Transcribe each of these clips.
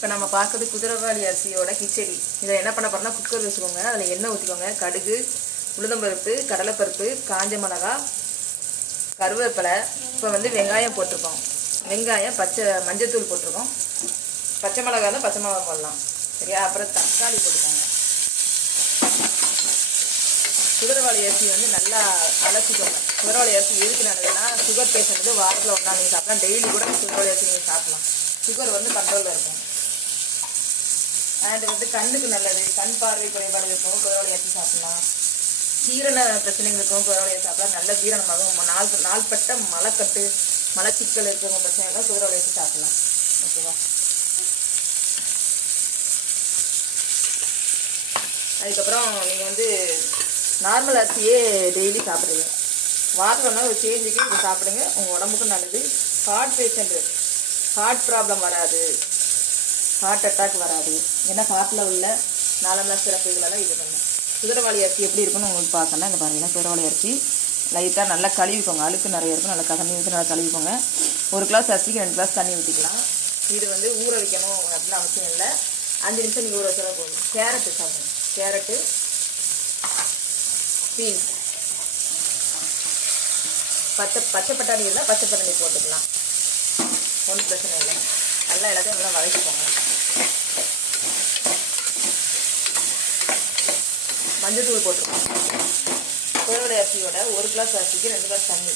இப்போ நம்ம பார்க்குறது குதிரைவாலி அரிசியோட கிச்சடி. இதை என்ன பண்ண போறோம்னா குக்கர் வச்சுக்கோங்க. அதில் எண்ணெய் ஊற்றிக்கோங்க. கடுகு, உளுந்தம்பருப்பு, கடலைப்பருப்பு, காஞ்ச மிளகா, கருவேப்பிலை. இப்போ வந்து வெங்காயம் போட்டிருக்கோம். வெங்காயம், மஞ்சத்தூள் போட்டிருக்கோம். பச்சை மிளகா தான் பச்சை மிளகா போடலாம், சரியா? அப்புறம் தக்காளி போட்டுக்கோங்க. குதிரைவாலி அரிசி வந்து நல்லா அலசிக்கோங்க. குதிரைவாலி அரிசி எதுக்கு நல்லதுன்னா, சுகர் பேஷண்ட் வந்து வாரத்தில் ஒன்றா நீங்கள் சாப்பிடலாம். டெய்லி கூட குதிரைவாலி அரிசி நீங்கள் சாப்பிடலாம். சுகர் வந்து கண்ட்ரோலில் இருக்கும். அண்ட் வந்து கண்ணுக்கு நல்லது. கண் பார்வை குறைபாடு இருக்கவும் குதிரைவாலி அரிசி சாப்பிடலாம். ஜீரண பிரச்சனைகள் இருக்கவும் குதிரைவாலி அரிசி சாப்பிடலாம். நல்ல ஜீரணமாகும். நாள்பட்ட மலக்கட்டு, மலச்சிக்கல் இருக்கிறவங்க பிரச்சனைகள் குதிரைவாலி அரிசி சாப்பிடலாம். ஓகேவா? அதுக்கப்புறம் நீங்கள் வந்து நார்மல் அரிசியே டெய்லி சாப்பிடுங்க. வாரத்தில் ஒரு சேஞ்சுக்கு இது சாப்பிடுங்க. உங்கள் உடம்புக்கும் நல்லது. ஹார்ட் பேஷண்ட்டு ஹார்ட் ப்ராப்ளம் வராது, ஹார்ட் அட்டாக் வராது. ஏன்னா ஹார்ட்டில் உள்ள நாளம்ல சிறப்புகளெல்லாம் இது பண்ணும். குதிரைவாலி அரிசி எப்படி இருக்குன்னு உங்களுக்கு பார்க்கணும். இங்கே பாருங்கள், குதிரைவாலி அரிசி லைட்டாக நல்லா கழுவிக்கோங்க. அழுக்கு நிறைய இருக்கும். நல்லா தண்ணி ஊற்றி நல்லா கழுவிக்கோங்க. 1 கிளாஸ் அரிசிக்கு 2 கிளாஸ் தண்ணி ஊற்றிக்கலாம். இது வந்து ஊற வைக்கணும் அப்படின்னு அவசியம் இல்லை. 5 நிமிஷம் நீங்கள் ஊற வச்சாலும் போதும். கேரட்டு சாப்பிடுங்க. கேரட்டு, பீன்ஸ், பச்சை பட்டாணி இருந்தால் பச்சை பட்டாணி போட்டுக்கலாம். ஒன்றும் பிரச்சனை இல்லை. நல்லா எல்லாத்தையும் நல்லா வதக்கிக்கோங்க. மஞ்சத்தூள் போட்டுருக்கோம். குதிரைவாலி அரிசியோட 1 கிளாஸ் அரிசிக்கு 2 கிளாஸ் தண்ணி,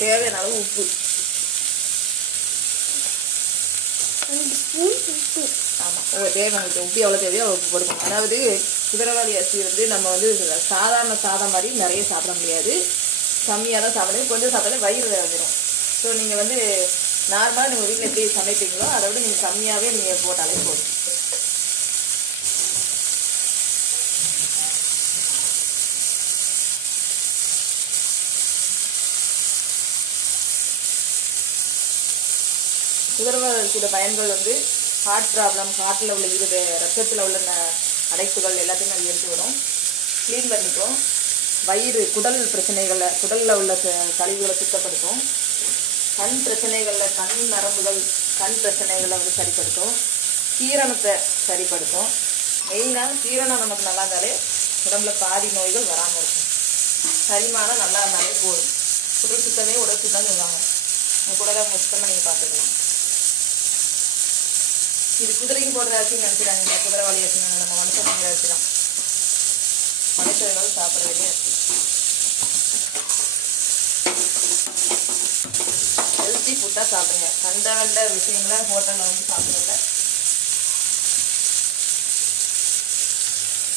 தேவையான அளவு உப்பு. ஆமாம், தேவையான உப்பு எவ்வளோ தேவையோ அவ்வளோ உப்பு போட்டுக்கணும். அதாவது குதிரைவாலி அரிசி வந்து நம்ம வந்து சாதாரண சாதம் மாதிரி நிறைய சாப்பிட முடியாது. கம்மியாக தான் சாப்பிடுங்க. கொஞ்சம் சாப்பிட்டாலே வயிறு வந்துடும். ஸோ நீங்கள் வந்து நார்மலாக நீங்கள் வீட்டில் எப்படி சமைப்பீங்களோ அதை விட நீங்கள் கம்மியாகவே நீங்கள் போட்டாலே போதும். குதிரைவாலி அரிசியோட பயன்கள் வந்து ஹார்ட் ப்ராப்ளம், ஹார்ட்டில் உள்ள ரத்தத்தில் உள்ள அடைப்புகள் எல்லாத்தையும் அது எடுத்து வரும். க்ளீன் பண்ணிக்கும். வயிறு, குடல் பிரச்சனைகளில், குடலில் உள்ள கழிவுகளை சுத்தப்படுத்தும். கண் பிரச்சனைகளில், கண் நரம்புகள், கண் பிரச்சனைகளை வந்து சரிப்படுத்தும். சீரணத்தை சரிப்படுத்தும். மெயினாக சீரணம் நமக்கு நல்லா இருந்தாலே உடம்புல பாதி நோய்கள் வராமல் இருக்கும். சரிமானம் நல்லா இருந்தாலே போதும். குடல் சுத்தமே உடல் சுத்தம் சொல்லுவாங்க. உங்கள் குடலை சுத்தமாக நீங்கள் பார்த்துக்கலாம். இது குதிரைக்கு போடுற அரிசின்னு நினச்சிடாங்க. குதிரைவாலி அரிசி நம்ம மனுஷங்க அரிசி தான். மனுஷர்கள் சாப்பிட வேண்டிய அரிசி. ஹெல்த்தி ஃபுட்டாக சாப்பிடுங்க. கண்ட விஷயங்களை ஹோட்டலில் வந்து சாப்பிடுங்க.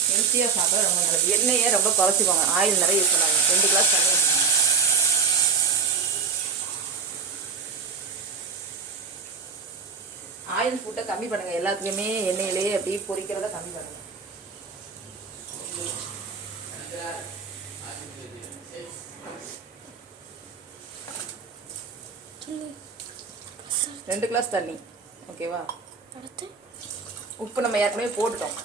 ஹெல்த்தியாக சாப்பிட ரொம்ப நல்லது. எண்ணெயை ரொம்ப குறைச்சிக்கோங்க. ஆயில் நிறைய யூஸ் பண்ணாங்க. 2 கிளாஸ் தண்ணி ஊற்றுங்க. ஆயில் ஃபுட்டை கம்மி பண்ணுங்கள். எல்லாத்துலேயுமே எண்ணெயிலேயே அப்படியே பொரிக்கிறத கம்மி பண்ணுங்கள். ரெண்டு கிளாஸ் தண்ணி, ஓகேவா? உப்பு நம்ம ஏற்கனவே போட்டுட்டோம்.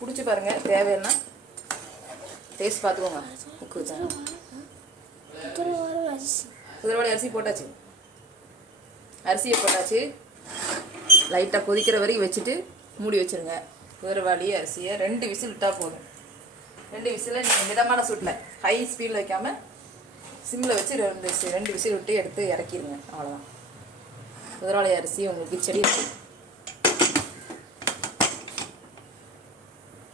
குடிச்சு பாருங்க. தேவைன்னா டேஸ்ட் பார்த்துக்கோங்க. உப்பு தான். குதிரைவாலி அரிசி போட்டாச்சு. அரிசியை போட்டாச்சு. லைட்டாக கொதிக்கிற வரைக்கும் வச்சுட்டு மூடி வச்சுருங்க. குதிரைவாலி அரிசியை 2 விசில் விட்டால் போதும். 2 விசிலில் நீங்கள் மிதமான சூட்டில், ஹை ஸ்பீடில் வைக்காமல் சிம்மில் வச்சு 2 விசில் விட்டு எடுத்து இறக்கிடுங்க. அவ்வளோதான். குதிரைவாலி அரிசி உங்களுக்கு செடி